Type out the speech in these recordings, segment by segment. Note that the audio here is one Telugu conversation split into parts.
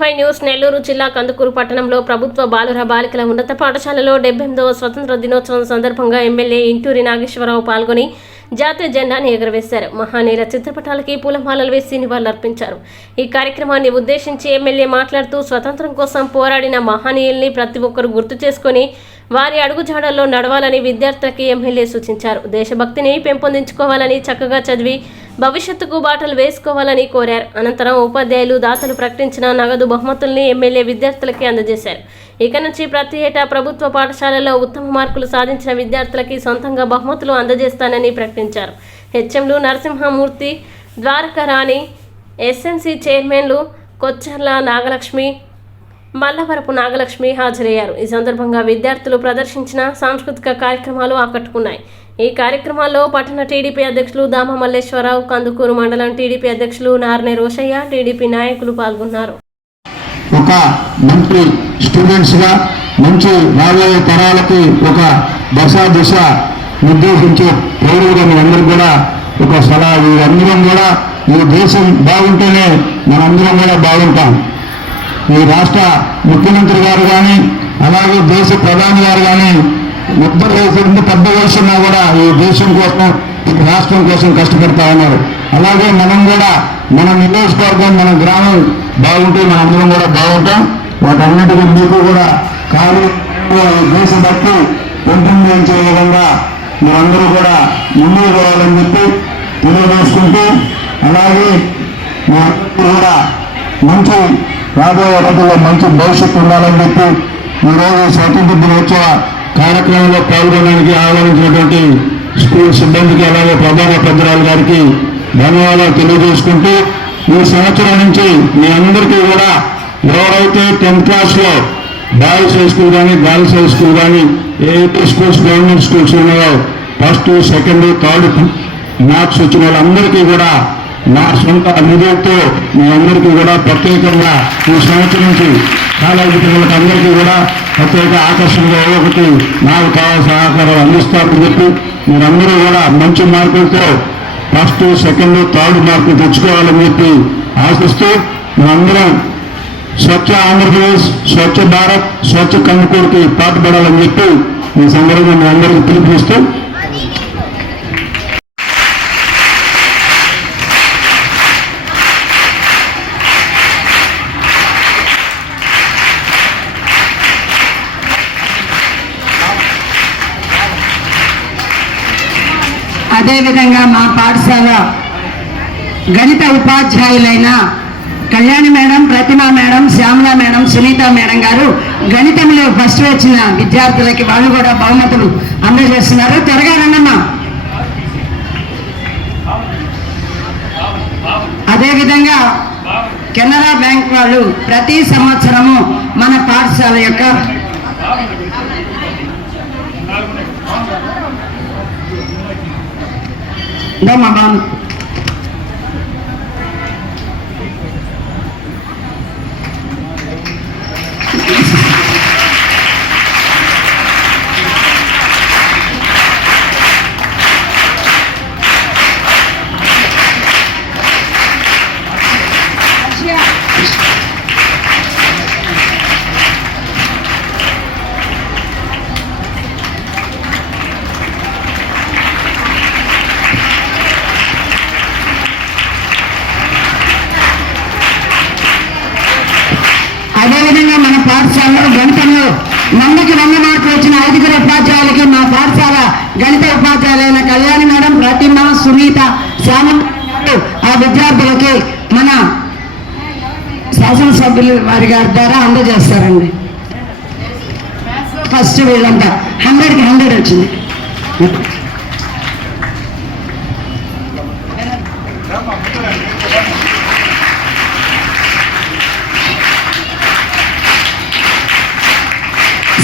ఫైవ్ న్యూస్ నెల్లూరు జిల్లా కందుకూరు పట్టణంలో ప్రభుత్వ బాలుర బాలికల ఉన్నత పాఠశాలలో డెబ్బై ఎనిమిదవ స్వతంత్ర దినోత్సవం సందర్భంగా ఎమ్మెల్యే ఇంటూరి నాగేశ్వరరావు పాల్గొని జాతీయ జెండాను ఎగురవేశారు. మహానీయుల చిత్రపటాలకి పూలమాలలు వేసి నివాళులర్పించారు. ఈ కార్యక్రమాన్ని ఉద్దేశించి ఎమ్మెల్యే మాట్లాడుతూ స్వతంత్రం కోసం పోరాడిన మహానీయుల్ని ప్రతి ఒక్కరు గుర్తు చేసుకొని వారి అడుగుజాడల్లో నడవాలని విద్యార్థులకి ఎమ్మెల్యే సూచించారు. దేశభక్తిని పెంపొందించుకోవాలని చక్కగా చదివి భవిష్యత్తుకు బాటలు వేసుకోవాలని కోరారు. అనంతరం ఉపాధ్యాయులు దాతలు ప్రకటించిన నగదు బహుమతుల్ని ఎమ్మెల్యే విద్యార్థులకి అందజేశారు. ఇక నుంచి ప్రతి ఏటా ప్రభుత్వ పాఠశాలలో ఉత్తమ మార్కులు సాధించిన విద్యార్థులకి సొంతంగా బహుమతులు అందజేస్తానని ప్రకటించారు. హెచ్ఎంలు నరసింహమూర్తి ద్వారకరాణి ఎస్ఎంసీ చైర్మన్లు కొచ్చర్ల నాగలక్ష్మి మల్లవరపు నాగలక్ష్మి హాజరయ్యారు. ఈ సందర్భంగా విద్యార్థులు ప్రదర్శించిన సాంస్కృతిక కార్యక్రమాలు ఆకట్టుకున్నాయి. ఈ కార్యక్రమాల్లో పట్టణ టీడీపీ అధ్యక్షులు దామ మల్లేశ్వరరావు కందుకూరు మండలం టీడీపీ అధ్యక్షులు నార్నే రోషయ్య టీడీపీ నాయకులు పాల్గొన్నారు. ఒక మంచి స్టూడెంట్స్గా మంచి రాబోయే తరాలకి ఒక దశ దిశ నిర్దేశించే పౌరులుగా మీరందరూ కూడా ఒక సలహా అందరం కూడా ఈ దేశం బాగుంటేనే మనందరం కూడా బాగుంటాం. ఈ రాష్ట్ర ముఖ్యమంత్రి గారు కానీ అలాగే దేశ ప్రధాని గారు కానీ ముప్పై వయసు పెద్ద వయసు ఉన్నా కూడా ఈ దేశం కోసం రాష్ట్రం కోసం కష్టపడతా ఉన్నారు. అలాగే మనం కూడా మన నియోజకవర్గం మన గ్రామం బాగుంటే మన అందరం కూడా బాగుంటాం. వాటన్నిటికీ మీకు కూడా కాలు దేశభక్తి పెంపొందించే విధంగా మీరందరూ కూడా ముందుకు పోవాలని చెప్పి తెలియజేసుకుంటూ అలాగే మా కూడా మంచి రాబోయే రోజుల్లో మంచి భవిష్యత్తు ఉండాలని చెప్పి ఈరోజు స్వాతంత్ర దినోత్సవ కార్యక్రమంలో పాల్గొనడానికి ఆహ్వానించినటువంటి స్కూల్ సిబ్బందికి అలాగే ప్రధాన పెద్దరాలు గారికి ధన్యవాదాలు తెలియజేసుకుంటూ ఈ సంవత్సరం నుంచి మీ అందరికీ కూడా ఎవరైతే టెన్త్ క్లాస్లో బాయ్స్ హై స్కూల్ కానీ గర్ల్స్ హై స్కూల్ కానీ ఏ స్కూల్స్ గవర్నమెంట్ స్కూల్స్ ఉన్నాయో ఫస్ట్ సెకండ్ థర్డ్ మ్యాథ్స్ వచ్చిన వాళ్ళందరికీ కూడా నా సొంత నిధులతో మీ అందరికీ కూడా ప్రత్యేకంగా ఈ సంవత్సరం నుంచి కాలేజీ పిల్లలకి అందరికీ కూడా ప్రత్యేక ఆకర్షణగా ఒకటి నాకు కావాల్సిన సహకారం అందిస్తామని చెప్పి మీరందరూ కూడా మంచి మార్కులతో ఫస్ట్ సెకండ్ థర్డ్ మార్కులు తెచ్చుకోవాలని చెప్పి ఆశిస్తూ మేమందరం స్వచ్ఛ ఆంధ్రప్రదేశ్ స్వచ్ఛ భారత్ స్వచ్ఛ కందుకూరుకి పాటుపడాలని చెప్పి ఈ సందర్భంగా మీ అందరికీ పిలుపునిస్తూ అదేవిధంగా మా పాఠశాల గణిత ఉపాధ్యాయులైన Kalyani madam Pratima madam Shyamala madam Sunitha madam గారు గణితంలో ఫస్ట్ వచ్చిన విద్యార్థులకి వాళ్ళు కూడా బహుమతులు అందజేస్తున్నారు. త్వరగా రండమ్మా. అదేవిధంగా కెనరా బ్యాంక్ వాళ్ళు ప్రతి సంవత్సరము మన పాఠశాల యొక్క 大妈们。విధంగా మన పాఠశాలలో గణితంలో వందకి వంద మార్కులు వచ్చిన ఐదుగురు ఉపాధ్యాయులకి మా పాఠశాల గణిత ఉపాధ్యాయులైన కళ్యాణి మేడం ప్రతిమ సునీత శ్యామ ఆ విద్యార్థులకి మన శాసనసభ్యులు వారి గారి ద్వారా అందజేస్తారండి. ఫస్ట్ వీళ్ళంతా. హండ్రెడ్కి హండ్రెడ్ వచ్చింది.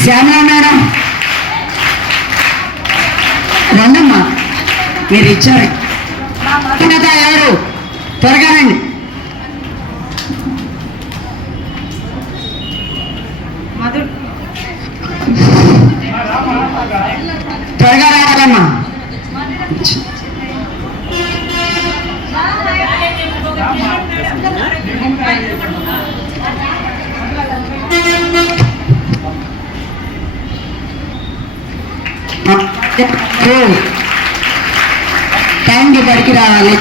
శ్యామల మేడం. రండమ్మా మీరు ఇచ్చారు. అత్యున్నత ఎవరు? త్వరగా రండి. త్వరగా రావాలమ్మా. టైంకి బడికి రావాలి